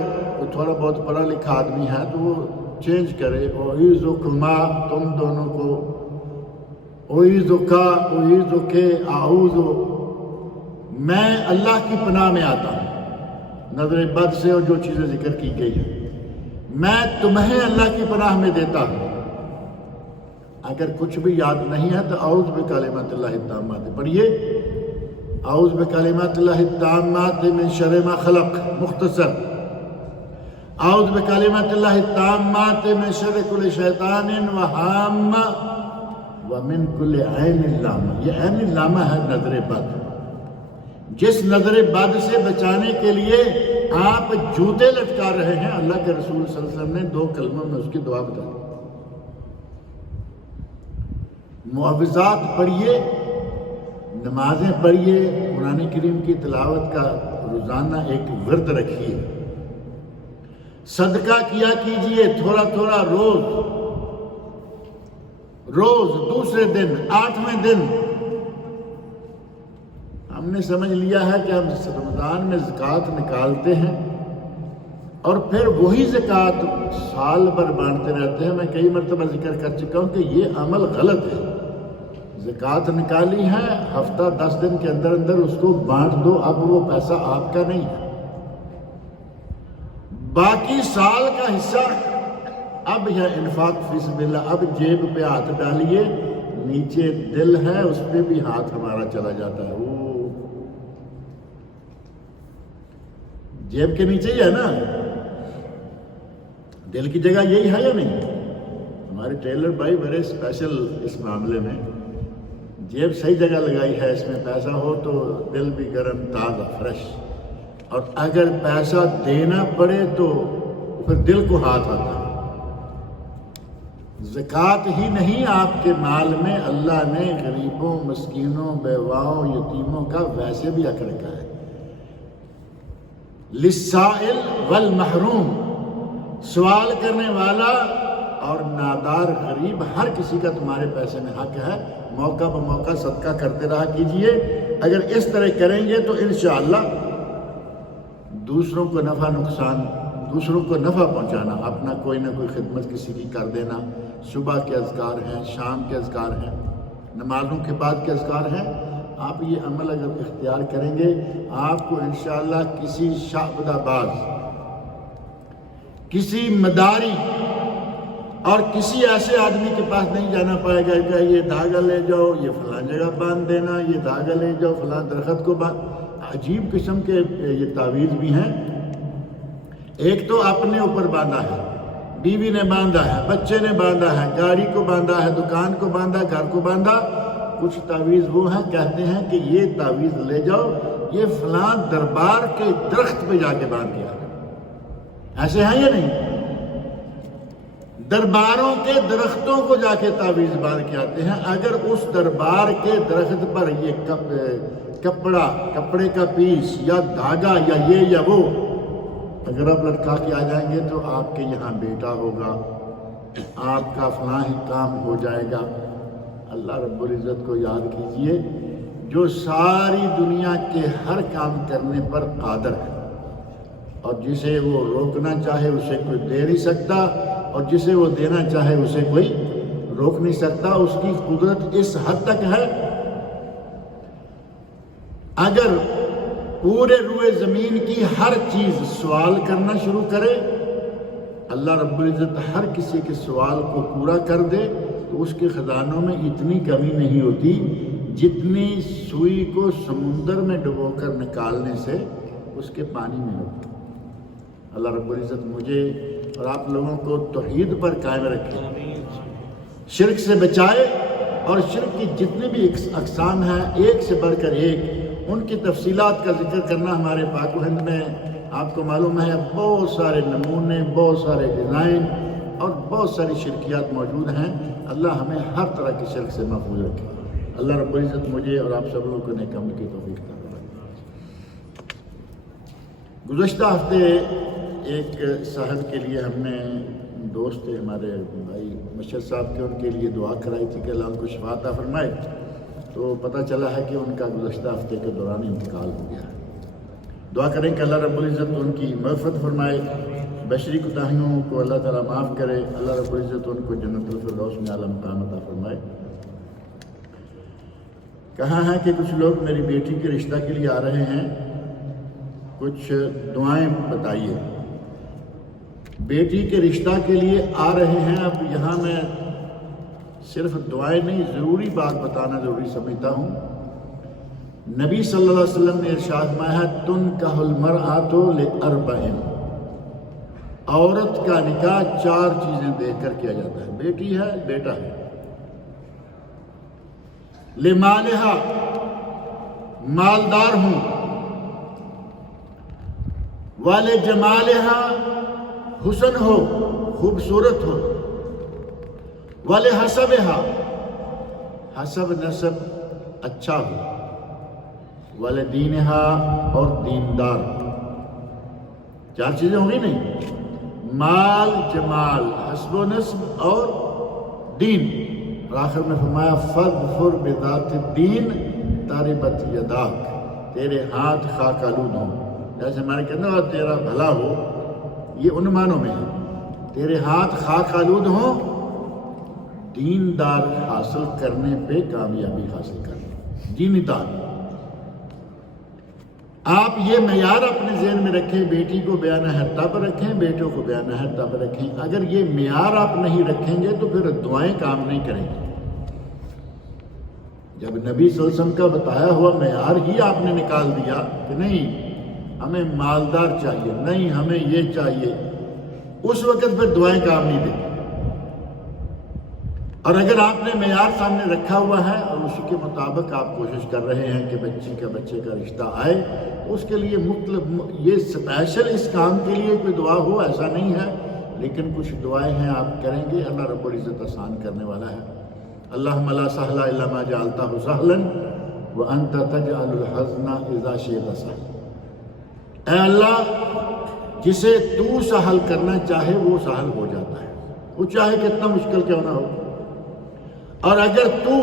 تھوڑا بہت پڑھا لکھا آدمی ہے تو وہ چینج کرے، اعوذکما تم دونوں کو، اعوذکا اعوذکے اعوذ میں اللہ کی پناہ میں آتا ہوں نظر بد سے اور جو چیزیں ذکر کی گئی ہیں، میں تمہیں اللہ کی پناہ میں دیتا ہوں۔ اگر کچھ بھی یاد نہیں ہے تو اعوذ بکلمات اللہ التامات پڑھیے، اعوذ بکلمات اللہ التامات من شر ما خلق، مختصر، اعوذ بکلمات اللہ التامات من شر کل شیطان و حامہ ومن کل عین لامہ۔ یہ عین لامہ ہے نظر بد، جس نظر بد سے بچانے کے لیے آپ جوتے لٹکا رہے ہیں، اللہ کے رسول صلی اللہ علیہ وسلم نے 2 کلموں میں اس کی دعا بتائی۔ معوذات پڑھیے، نمازیں پڑھیے، قرآن کریم کی تلاوت کا روزانہ ایک ورد رکھیے، صدقہ کیا کیجئے تھوڑا تھوڑا، روز دوسرے دن 8ویں دن۔ ہم نے سمجھ لیا ہے کہ ہم رمضان میں زکوٰۃ نکالتے ہیں اور پھر وہی زکوٰۃ سال بھر بانٹتے رہتے ہیں۔ میں کئی مرتبہ ذکر کر چکا ہوں کہ یہ عمل غلط ہے۔ زکوٰۃ نکالی ہے، ہفتہ 10 دن کے اندر اندر اس کو بانٹ دو، اب وہ پیسہ آپ کا نہیں ہے، باقی سال کا حصہ اب ہے انفاق فی سبیل اللہ۔ اب جیب پہ ہاتھ ڈالیے، نیچے دل ہے اس پہ بھی ہاتھ ہمارا چلا جاتا ہے، وہ جیب کے نیچے ہی ہے نا، دل کی جگہ یہی ہے یا نہیں؟ ہمارے ٹیلر بھائی بڑے اسپیشل اس معاملے میں، جیب صحیح جگہ لگائی ہے، اس میں پیسہ ہو تو دل بھی گرم تازہ فریش، اور اگر پیسہ دینا پڑے تو پھر دل کو ہاتھ آتا ہے۔ زکوٰۃ ہی نہیں، آپ کے مال میں اللہ نے غریبوں، مسکینوں، بیواؤں، یتیموں کا ویسے بھی حق رکھا ہے۔ للسائل والمحروم، سوال کرنے والا اور نادار غریب ہر کسی کا تمہارے پیسے میں حق ہے۔ موقع بہ موقع صدقہ کرتے رہا کیجئے۔ اگر اس طرح کریں گے تو انشاءاللہ دوسروں کو نفع پہنچانا، اپنا کوئی نہ کوئی خدمت کسی کی کر دینا، صبح کے اذکار ہیں، شام کے اذکار ہیں، نمازوں کے بعد کے اذکار ہیں، آپ یہ عمل اگر اختیار کریں گے، آپ کو انشاءاللہ کسی شعبدہ باز، کسی مداری اور کسی ایسے آدمی کے پاس نہیں جانا پائے گا کہ یہ دھاگا لے جاؤ، یہ فلاں جگہ باندھ دینا، یہ دھاگا لے جاؤ فلاں درخت کو باندھ۔ عجیب قسم کے یہ تعویذ بھی ہیں۔ ایک تو اپنے اوپر باندھا ہے، بیوی نے باندھا ہے، بچے نے باندھا ہے، گاڑی کو باندھا ہے، دکان کو باندھا، گھر کو باندھا۔ کچھ تعویذ وہ ہیں کہتے ہیں کہ یہ تعویذ لے جاؤ، یہ فلاں دربار کے درخت پہ جا کے باندھ دیا۔ ایسے ہیں یا نہیں؟ درباروں کے درختوں کو جا کے تعویذ باندھ کے آتے ہیں۔ اگر اس دربار کے درخت پر یہ کپڑے کا پیس یا دھاگا یا یہ یا وہ اگر آپ لٹکا کے آ جائیں گے تو آپ کے یہاں بیٹا ہوگا، آپ کا فلاں ہی کام ہو جائے گا۔ اللہ رب العزت کو یاد کیجئے جو ساری دنیا کے ہر کام کرنے پر قادر ہے، اور جسے وہ روکنا چاہے اسے کوئی دے نہیں سکتا، اور جسے وہ دینا چاہے اسے کوئی روک نہیں سکتا۔ اس کی قدرت اس حد تک ہے، اگر پورے روئے زمین کی ہر چیز سوال کرنا شروع کرے، اللہ رب العزت ہر کسی کے سوال کو پورا کر دے، تو اس کے خزانوں میں اتنی کمی نہیں ہوتی جتنی سوئی کو سمندر میں ڈبو کر نکالنے سے اس کے پانی میں ہوتی۔ اللہ رب العزت مجھے اور آپ لوگوں کو توحید پر قائم رکھے، شرک سے بچائے، اور شرک کی جتنے بھی اقسام ہیں ایک سے بڑھ کر ایک، ان کی تفصیلات کا ذکر کرنا ہمارے پاک و ہند میں آپ کو معلوم ہے بہت سارے نمونے، بہت سارے ڈیزائن اور بہت ساری شرکیات موجود ہیں۔ اللہ ہمیں ہر طرح کی شرک سے محفوظ رکھے۔ اللہ رب العزت مجھے اور آپ سب لوگوں کو نیک عمل کی توفیق عطا فرمائے۔ گزشتہ ہفتے ایک صاحب کے لیے ہم نے، دوست تھے ہمارے بھائی مشہد صاحب کے، ان کے لیے دعا کرائی تھی کہ اللہ ان کو شفا عطا فرمائے، تو پتہ چلا ہے کہ ان کا گزشتہ ہفتے کے دوران انتقال ہو گیا ہے۔ دعا کریں کہ اللہ رب العزت ان کی مغفرت فرمائے، بشری کوتاہیوں کو اللہ تعالیٰ معاف کرے، اللہ رب العزت ان کو جنت الفردوس میں اعلیٰ مقام عطا فرمائے۔ کہا ہے کہ کچھ لوگ میری بیٹی کے رشتہ کے لیے آ رہے ہیں، کچھ دعائیں بتائیے۔ بیٹی کے رشتہ کے لیے آ رہے ہیں، اب یہاں میں صرف دعائیں نہیں، ضروری بات بتانا ضروری سمجھتا ہوں۔ نبی صلی اللہ علیہ وسلم نے ارشاد فرمایا ہے تنکح المرأۃ لاربع، عورت کا نکاح 4 چیزیں دیکھ کر کیا جاتا ہے، بیٹی ہے، بیٹا ہے، لمالہا، مالدار ہوں، ولجمالہا، حسن ہو، خوبصورت ہو، ولحسبہا، حسب نسب اچھا ہو، ولدینہا، اور دیندار۔ 4 چیزیں ہوں گی نہیں، مال، جمال، حسب و نسب اور دین۔ اور آخر میں فرمایا فاظفر بذات الدین تربت یداک، تیرے ہاتھ خاک آلود ہوں۔ جیسے ہمارے کہتے ہیں تیرا بھلا ہو، یہ ان معنوں میں ہے، تیرے ہاتھ خاک آلود ہوں، دیندار حاصل کرنے پہ کامیابی حاصل کرنے، دیندار۔ آپ یہ معیار اپنے ذہن میں رکھیں، بیٹی کو بیانہ ہے تب رکھیں، بیٹوں کو بیانہ ہے تب رکھیں۔ اگر یہ معیار آپ نہیں رکھیں گے تو پھر دعائیں کام نہیں کریں گے۔ جب نبی صلی اللہ علیہ وسلم کا بتایا ہوا معیار ہی آپ نے نکال دیا کہ نہیں ہمیں مالدار چاہیے، نہیں ہمیں یہ چاہیے، اس وقت پھر دعائیں کام نہیں دیں۔ اور اگر آپ نے معیار سامنے رکھا ہوا ہے اور اسی کے مطابق آپ کوشش کر رہے ہیں کہ بچے کا رشتہ آئے، تو اس کے لیے یہ اسپیشل اس کام کے لیے کوئی دعا ہو ایسا نہیں ہے، لیکن کچھ دعائیں ہیں آپ کریں گے، اللہ رب العزت آسان کرنے والا ہے۔ اللہم لا سہل الا ما جعلتہ سہلا وانت تجعل الحزن اذا شئت سہلا۔ اے اللہ، جسے تو سہل کرنا چاہے وہ سہل ہو جاتا ہے، وہ چاہے کتنا مشکل کیوں نہ ہو۔ اور اگر تو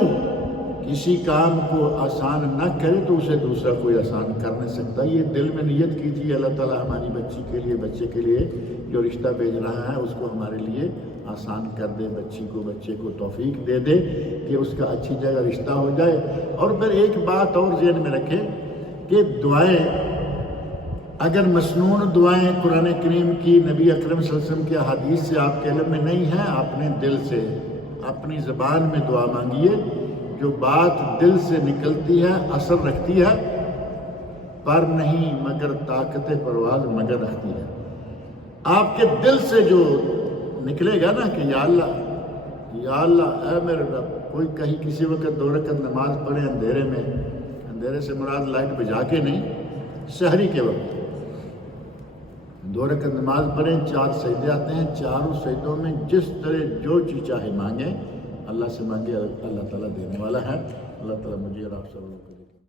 کسی کام کو آسان نہ کرے تو اسے دوسرا کوئی آسان کر نہیں سکتا۔ یہ دل میں نیت کیجیے اللہ تعالیٰ ہماری بچی کے لیے، بچے کے لیے جو رشتہ بھیج رہا ہے اس کو ہمارے لیے آسان کر دے، بچے کو توفیق دے دے کہ اس کا اچھی جگہ رشتہ ہو جائے۔ اور پھر ایک بات اور ذہن میں رکھیں کہ دعائیں اگر مسنون دعائیں قرآن کریم کی، نبی اکرم صلی اللہ علیہ وسلم کی احادیث سے آپ کے علم میں نہیں ہیں، اپنے دل سے اپنی زبان میں دعا مانگیے۔ جو بات دل سے نکلتی ہے اثر رکھتی ہے، پر نہیں مگر طاقت پرواز مگر رکھتی ہے۔ آپ کے دل سے جو نکلے گا نا کہ یا اللہ اے میرے رب، کوئی کہیں کسی وقت 2 رکعت نماز پڑھے اندھیرے میں، اندھیرے سے مراد لائٹ بجھا کے نہیں، سحری کے وقت 2 رکعت نماز پڑھیں، 4 سجدے آتے ہیں، 4 سجدوں میں جس طرح جو چیز چاہے مانگیں، اللہ سے مانگے، اللہ تعالیٰ دینے والا ہے۔ اللہ تعالیٰ مجھے اور آپ سب لوگوں کو